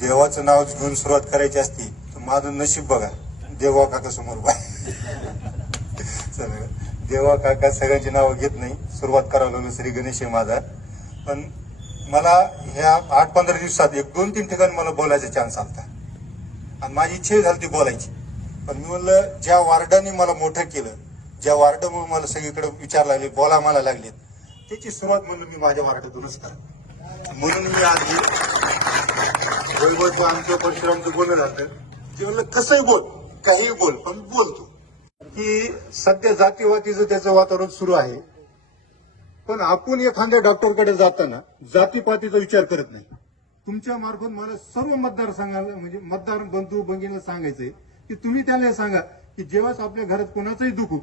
देवाचं नाव घेऊन सुरुवात करायची असती तर माझं नशीब बघा. देवा काका समोर चला. देवा काका सगळ्यांची नावं घेत नाही. सुरुवात करावं लागलं श्री गणेश आहे माझा. पण मला ह्या आठ पंधरा दिवसात एक दोन तीन ठिकाणी मला बोलायचा चान्स आलता. आणि माझी इच्छा झाली ती बोलायची. पण मी म्हणलं ज्या वार्डाने मला मोठं केलं ज्या वार्डामुळे मला सगळीकडे विचार लागले बोला मला लागलेत त्याची सुरुवात म्हणून मी माझ्या वार्डातूनच करा म्हणून मी आज हे वैभवचं आमचं परशुरामचं बोलणं झालं. ते म्हणलं कसंही बोल काही बोल पण बोलतो. की सध्या जातीवातीचं त्याचं वातावरण सुरू आहे. पण आपण एखाद्या डॉक्टरकडे जाताना जातीपातीचा विचार करत नाही. तुमच्या मार्फत मला सर्व मतदार सांगायला म्हणजे मतदार बंधू भगिनीला सांगायचंय की तुम्ही त्याला सांगा की जेव्हाच आपल्या घरात कोणाचंही दुखू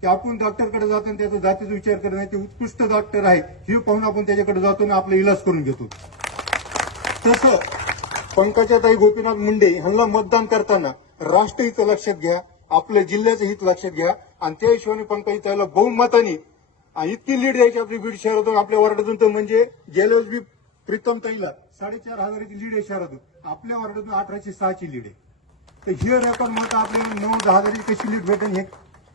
की आपण डॉक्टरकडे जातो आणि त्याचा जातीचा विचार करत नाही ते उत्कृष्ट डॉक्टर आहे हे पाहून आपण त्याच्याकडे जातो आणि आपला इलाज करून घेतो. तसं पंकजाताई गोपीनाथ मुंडे ह्यांना मतदान करताना राष्ट्रहित लक्षात घ्या आपल्या जिल्ह्याचं हित लक्षात घ्या. आणि त्या हिशोबाने पंकजाताईला बहुमताने आणि इतकी लीड द्यायची आपली बीड शहरातून आपल्या वार्डातून तर म्हणजे गेल्या बी प्रीतम ताईला साडेचार हजाराची लीड आहे शहरातून. आपल्या वार्डातून अठराशे सहाची लीड आहे. तर हे रेकॉर्ड मत आपल्याला नऊ दहा हजाराची कशी लीड भेटेल हे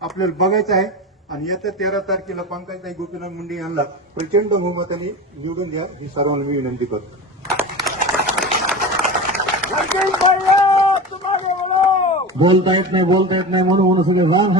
आपल्याला बघायचं आहे. आणि येत्या तेरा तारखेला पंकजताई गोपीनाथ मुंडे यांना प्रचंड बहुमताने निवडून द्या ही सर्वांना मी विनंती करतो. बोलता येत नाही बोलता येत नाही म्हणून सगळे राम